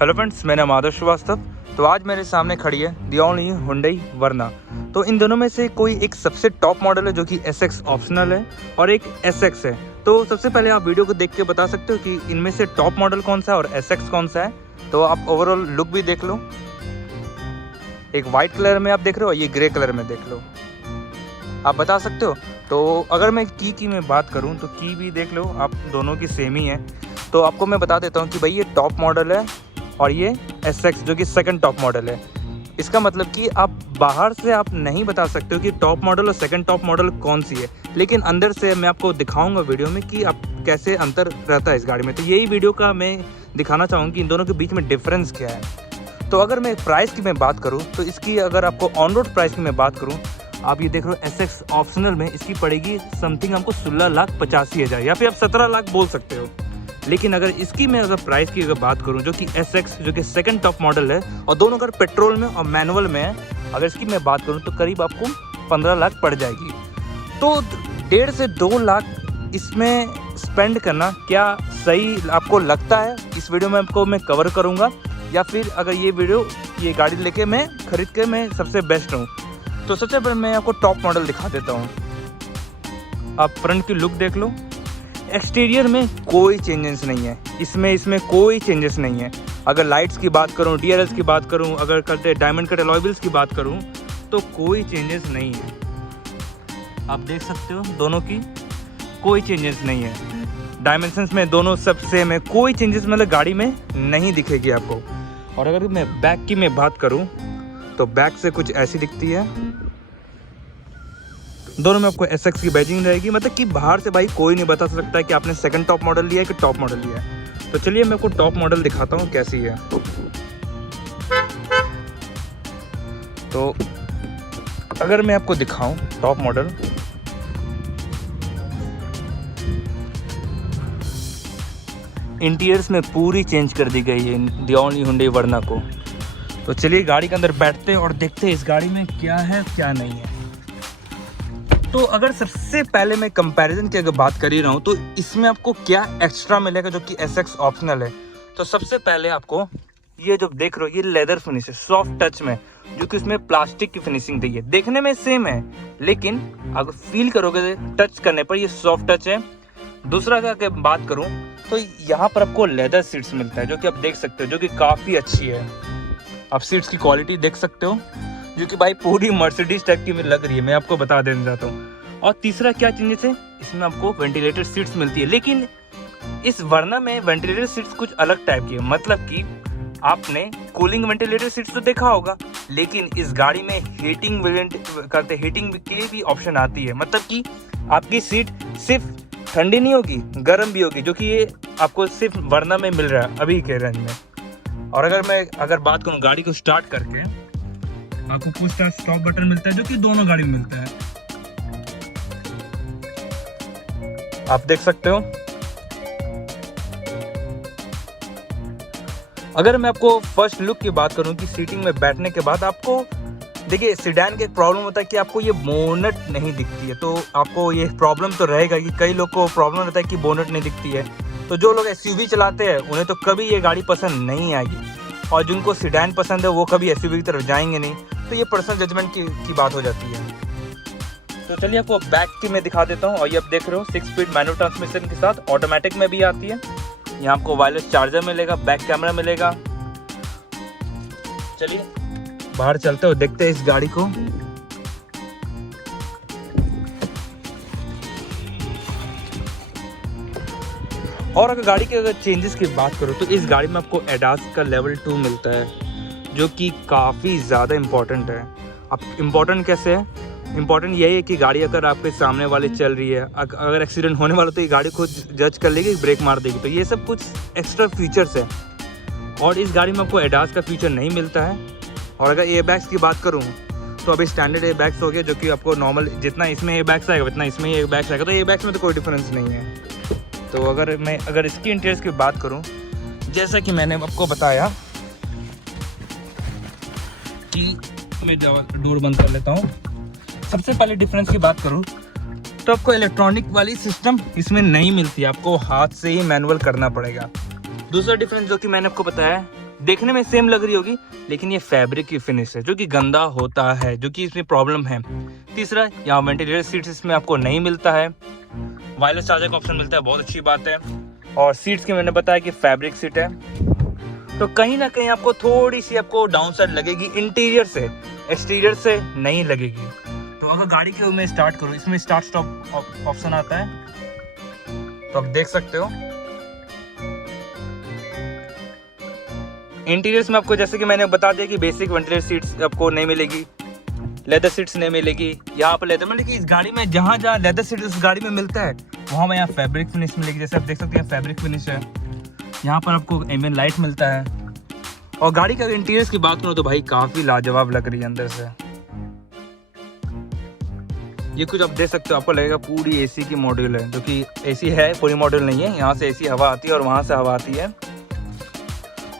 Hello friends, मेरा नाम आदर्श श्रीवास्तव। तो आज मेरे सामने खड़ी है दी ओनली हुंडई वर्ना। तो इन दोनों में से कोई एक सबसे टॉप मॉडल है जो कि SX ऑप्शनल है और एक SX है। तो सबसे पहले आप वीडियो को देख के बता सकते हो कि इनमें से टॉप मॉडल कौन सा है और SX कौन सा है। तो आप ओवरऑल लुक भी देख लो, एक वाइट कलर में आप देख रहे हो, ये ग्रे कलर में देख लो, आप बता सकते हो। तो अगर मैं की मैं बात करूं तो की भी देख लो, आप दोनों की सेम ही है। तो आपको मैं बता देता हूं कि भाई ये टॉप मॉडल है और ये SX जो कि सेकंड टॉप मॉडल है। इसका मतलब कि आप बाहर से आप नहीं बता सकते हो कि टॉप मॉडल और सेकंड टॉप मॉडल कौन सी है, लेकिन अंदर से मैं आपको दिखाऊंगा वीडियो में कि आप कैसे अंतर रहता है इस गाड़ी में। तो यही वीडियो का मैं दिखाना चाहूँगा कि इन दोनों के बीच में डिफरेंस क्या है। तो अगर मैं प्राइस की मैं बात करूँ तो इसकी अगर आपको ऑन रोड प्राइस की मैं बात करूँ, आप ये देख रहे हो SX ऑप्शनल में इसकी पड़ेगी समथिंग आपको 16,85,000 या फिर आप 17 लाख बोल सकते हो। लेकिन अगर इसकी मैं अगर प्राइस की अगर बात करूं जो कि SX जो कि सेकंड टॉप मॉडल है और दोनों अगर पेट्रोल में और मैनुअल में है, अगर इसकी मैं बात करूं तो करीब आपको 15 लाख पड़ जाएगी। तो 1.5 से 2 लाख इसमें स्पेंड करना क्या सही आपको लगता है? इस वीडियो में आपको मैं कवर करूँगा, या फिर अगर ये गाड़ी लेके मैं खरीद के मैं सबसे बेस्ट हूँ। तो सबसे पहले मैं आपको टॉप मॉडल दिखा देता हूँ। आप फ्रंट की लुक देख लो, एक्सटीरियर में कोई चेंजेस नहीं है, इसमें कोई चेंजेस नहीं है। अगर लाइट्स की बात करूं, DRLs की बात करूं, अगर करते डायमंड कट अलॉय व्हील्स की बात करूं तो कोई चेंजेस नहीं है। आप देख सकते हो दोनों की कोई चेंजेस नहीं है। डायमेंशंस में दोनों सब सेम है, कोई चेंजेस मतलब गाड़ी में नहीं दिखेगी आपको। और अगर मैं बैक की मैं बात करूँ तो बैक से कुछ ऐसी दिखती है। दोनों में आपको SX की बैजिंग रहेगी, मतलब कि बाहर से भाई कोई नहीं बता सकता है कि आपने सेकंड टॉप मॉडल लिया है कि टॉप मॉडल लिया है। तो चलिए मैं आपको टॉप मॉडल दिखाता हूँ कैसी है। तो अगर मैं आपको दिखाऊं टॉप मॉडल, इंटीरियर्स में पूरी चेंज कर दी गई है दी ओनली हुंडई वर्ना को। तो चलिए गाड़ी के अंदर बैठते हैं और देखते हैं इस गाड़ी में क्या है क्या नहीं है। तो अगर सबसे पहले मैं कंपैरिजन की अगर बात कर ही रहा हूँ तो इसमें आपको क्या एक्स्ट्रा मिलेगा जो कि SX ऑप्शनल है। तो सबसे पहले आपको ये जो देख रहे हो ये लेदर फिनिश है सॉफ्ट टच में, जो कि उसमें प्लास्टिक की फिनिशिंग दी है। देखने में सेम है लेकिन अगर फील करोगे टच करने पर ये सॉफ्ट टच है। दूसरा अगर बात करूँ तो यहाँ पर आपको लेदर सीट्स मिलता है जो कि आप देख सकते हो, जो कि काफ़ी अच्छी है। आप सीट्स की क्वालिटी देख सकते हो जो कि भाई पूरी मर्सिडीज टाइप की लग रही है, मैं आपको बता देना चाहता हूँ। और तीसरा क्या चेंजेस है, इसमें आपको वेंटिलेटेड सीट्स मिलती है, लेकिन इस वर्ना में वेंटिलेटेड सीट्स कुछ अलग टाइप की है। मतलब कि आपने कूलिंग वेंटिलेटेड सीट्स तो देखा होगा, लेकिन इस गाड़ी में हीटिंग के भी ऑप्शन आती है। मतलब कि आपकी सीट सिर्फ ठंडी नहीं होगी, गर्म भी होगी, जो कि ये आपको सिर्फ वर्ना में मिल रहा है अभी के रेंज में। और अगर बात करूँ गाड़ी को स्टार्ट करके, आपको पुश स्टार्ट स्टॉप बटन मिलता है जो कि दोनों गाड़ी में मिलता है, आप देख सकते हो। अगर मैं आपको फर्स्ट लुक की बात करूं कि सीटिंग में बैठने के बाद आपको देखिए सिडान का एक प्रॉब्लम होता है कि आपको ये बोनट नहीं दिखती है। तो आपको ये प्रॉब्लम तो रहेगा कि कई लोग को प्रॉब्लम रहता है कि बोनट नहीं दिखती है। तो जो लोग SUV चलाते हैं उन्हें तो कभी ये गाड़ी पसंद नहीं आएगी, और जिनको सिडान पसंद है वो कभी SUV की तरफ जाएंगे नहीं। तो ये पर्सनल जजमेंट की बात हो जाती है। तो चलिए आपको बैक की मैं दिखा देता हूँ। और ये आप देख रहे हो 6 स्पीड मैनुअल ट्रांसमिशन के साथ ऑटोमेटिक में भी आती है। यहाँ आपको वायरलेस चार्जर मिलेगा, बैक कैमरा मिलेगा। चलिए बाहर चलते हो, देखते हैं इस गाड़ी को। और अगर गाड़ी के अगर चेंजेस की बात करो तो इस गाड़ी में आपको ADAS का लेवल 2 मिलता है जो कि काफ़ी ज़्यादा इम्पॉर्टेंट है। अब इम्पॉर्टेंट कैसे है? इम्पॉर्टेंट यही है कि गाड़ी अगर आपके सामने वाले चल रही है, अगर एक्सीडेंट होने वाला तो ये गाड़ी खुद जज कर लेगी, ब्रेक मार देगी। तो ये सब कुछ एक्स्ट्रा फीचर्स है, और इस गाड़ी में आपको ADAS का फीचर नहीं मिलता है। और अगर एयरबैग्स की बात करूँ तो अभी स्टैंडर्ड एयरबैग्स हो गए, जो कि आपको नॉर्मल जितना इसमें एयरबैग्स आएगा उतना इसमें एयरबैग्स आएगा। तो एयरबैग्स में तो कोई डिफरेंस नहीं है। तो अगर इसकी इंटीरियर्स की बात करूँ, जैसा कि मैंने आपको बताया कि मैं डोर बंद कर लेता हूँ। सबसे पहले डिफरेंस की बात करूँ तो आपको इलेक्ट्रॉनिक वाली सिस्टम इसमें नहीं मिलती, आपको हाथ से ही मैनुअल करना पड़ेगा। दूसरा डिफरेंस जो कि मैंने आपको बताया देखने में सेम लग रही होगी, लेकिन ये फैब्रिक की फिनिश है जो कि गंदा होता है, जो कि इसमें प्रॉब्लम है। तीसरा, यहाँ वेंटिलेटर सीट्स इसमें आपको नहीं मिलता है, वायरलेस चार्जर का ऑप्शन मिलता है, बहुत अच्छी बात है। और सीट्स की मैंने बताया कि फैब्रिक सीट है, तो कहीं ना कहीं आपको थोड़ी सी आपको डाउन साइड लगेगी इंटीरियर से, एक्सटीरियर से नहीं लगेगी। तो अगर गाड़ी के मैं स्टार्ट करूँ, इसमें स्टार्ट स्टॉप ऑप्शन आता है, तो आप देख सकते हो। इंटीरियर्स में आपको जैसे कि मैंने बता दिया कि बेसिक वेंटिलेटर सीट्स आपको नहीं मिलेगी, लेदर सीट्स नहीं मिलेगी। यहाँ पर लेदर मतलब कि इस गाड़ी में जहाँ जहाँ लेदर सीट इस गाड़ी में मिलता है वहाँ में यहाँ फैब्रिक फिनिश मिलेगी। जैसे आप देख सकते हैं फैब्रिक फिनिश है, यहाँ पर आपको एम्बिएंट लाइट मिलता है। और गाड़ी का इंटीरियर्स की बात करूँ तो भाई काफ़ी लाजवाब लग रही है अंदर से। ये कुछ आप देख सकते हो, आपको लगेगा पूरी एसी की मॉड्यूल है, जो कि एसी है, पूरी मॉड्यूल नहीं है। यहाँ से एसी हवा आती है और वहाँ से हवा आती है।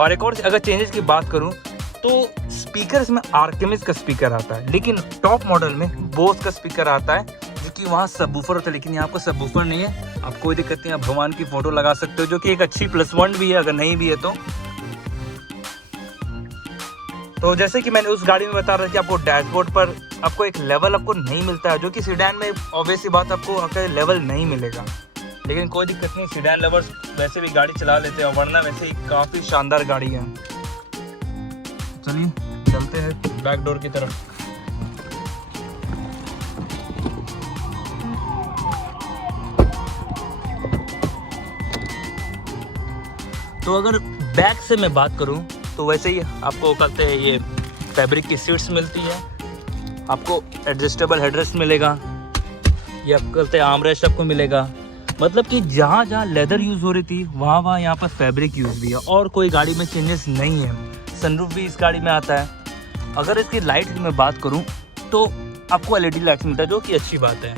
और एक और अगर चेंजेस की बात करूँ तो स्पीकर इसमें आर्केमिस का स्पीकर आता है, लेकिन टॉप मॉडल में बोस का स्पीकर आता है, जो कि वहाँ सबवूफर होता है, लेकिन यहाँ आपको सबवूफर नहीं है। आप कोई दिक्कत नहीं, आप भगवान की फोटो लगा सकते हो, जो कि एक अच्छी +1 भी है अगर नहीं भी है तो जैसे कि मैंने उस गाड़ी में बता रहा था कि आपको डैशबोर्ड पर आपको एक लेवल आपको नहीं मिलता है, जो कि सीडान में ऑब्वियस सी बात आपको अगर लेवल नहीं मिलेगा, लेकिन कोई दिक्कत नहीं। सीडान लवर्स वैसे भी गाड़ी चला लेते हैं, वरना वैसे ही काफ़ी शानदार गाड़ी है। चलिए चलते हैं बैक डोर की तरफ। तो अगर बैक से मैं बात करूं तो वैसे ही आपको कहते हैं ये फैब्रिक की सीट्स मिलती है, आपको एडजस्टेबल हेडरेस्ट मिलेगा, ये आप कहते हैं आर्मरेस्ट आपको मिलेगा। मतलब कि जहाँ जहाँ लेदर यूज़ हो रही थी वहाँ यहाँ पर फैब्रिक यूज़ भी है, और कोई गाड़ी में चेंजेस नहीं है। सनरूफ भी इस गाड़ी में आता है। अगर इसकी लाइट की मैं बात करूं तो आपको LED लाइट्स मिलता है, जो कि अच्छी बात है।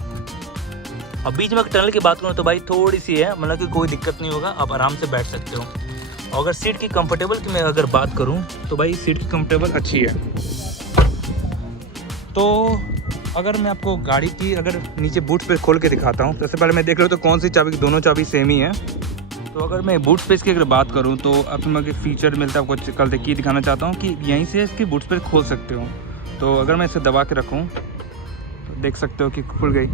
अब बीच में टनल की बात करूं तो भाई थोड़ी सी है, मतलब कि कोई दिक्कत नहीं होगा, आप आराम से बैठ सकते हो। और अगर सीट की कंफर्टेबल की मैं अगर बात करूं तो भाई सीट की कंफर्टेबल अच्छी है। तो अगर मैं आपको गाड़ी की अगर नीचे बूट स्पेस खोल के दिखाता हूँ, सबसे पहले मैं देख लो तो कौन सी चाबी, दोनों चाबी सेम ही है। तो अगर मैं बूट स्पेस की अगर बात करूं तो आपको फीचर मिलता है, आपको कल की दिखाना चाहता हूं कि यहीं से इसकी बूट स्पेस खोल सकते हो। तो अगर मैं इसे दबा के रखूं तो देख सकते हो कि खुल गई।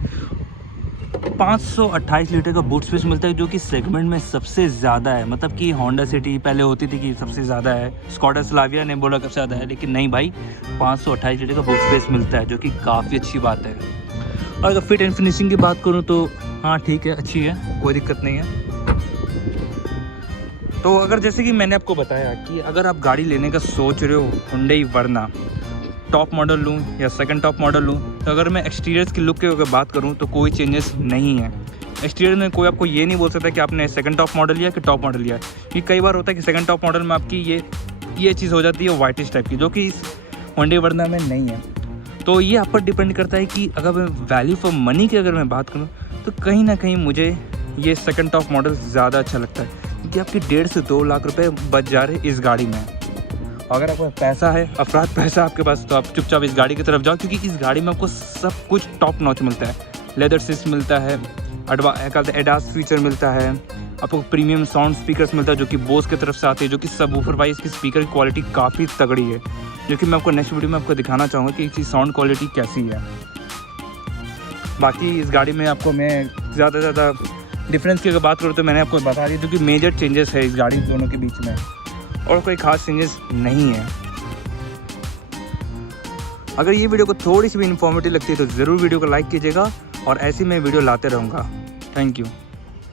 528 लीटर का बूट स्पेस मिलता है, जो कि सेगमेंट में सबसे ज़्यादा है। मतलब कि होंडा सिटी पहले होती थी कि सबसे ज़्यादा है, स्कॉडा स्लाविया ने बोला सबसे ज़्यादा है, लेकिन नहीं भाई, 528 लीटर का बूट स्पेस मिलता है, जो कि काफ़ी अच्छी बात है। और अगर फिट एंड फिनिशिंग की बात करूँ तो हाँ ठीक है, अच्छी है, कोई दिक्कत नहीं है। तो अगर जैसे कि मैंने आपको बताया कि अगर आप गाड़ी लेने का सोच रहे हो, हुंडई वर्ना टॉप मॉडल लूँ या सेकंड टॉप मॉडल लूँ, तो अगर मैं एक्सटीरियर्स की लुक की अगर बात करूँ तो कोई चेंजेस नहीं है। एक्सटीरियर में कोई आपको ये नहीं बोल सकता कि आपने सेकंड टॉप मॉडल लिया कि टॉप मॉडल लिया, क्योंकि कई बार होता है कि सेकंड टॉप मॉडल में आपकी ये चीज़ हो जाती है वाइटिश टाइप की, जो कि इस हुंडई वर्ना में नहीं है। तो ये आप पर डिपेंड करता है कि अगर मैं वैल्यू फॉर मनी की अगर मैं बात करूँ तो कहीं ना कहीं मुझे ये सेकंड टॉप मॉडल ज़्यादा अच्छा लगता है, क्योंकि आपके 1.5 से 2 लाख रुपए बच जा रहे इस गाड़ी में। अगर आपको पैसा है, अफराद पैसा आपके पास, तो आप चुपचाप इस गाड़ी की तरफ जाओ, क्योंकि इस गाड़ी में आपको सब कुछ टॉप नॉच मिलता है। लेदर सीट्स मिलता है, एडास फीचर मिलता है, आपको प्रीमियम साउंड स्पीकर्स मिलता है, जो कि बोस की तरफ से आते हैं, जो कि सबवूफर वाइज की स्पीकर की क्वालिटी काफ़ी तगड़ी है, जो कि मैं आपको नेक्स्ट वीडियो में आपको दिखाना चाहूँगा कि इसकी साउंड क्वालिटी कैसी है। बाकी इस गाड़ी में आपको मैं ज़्यादा से ज़्यादा डिफरेंस की अगर बात करूँ तो मैंने आपको बता दी, जो कि मेजर चेंजेस है इस गाड़ी दोनों के बीच में, और कोई खास चेंजेस नहीं है। अगर ये वीडियो को थोड़ी सी भी इन्फॉर्मेटिव लगती है तो ज़रूर वीडियो को लाइक कीजिएगा, और ऐसी मैं वीडियो लाते रहूँगा। Thank you.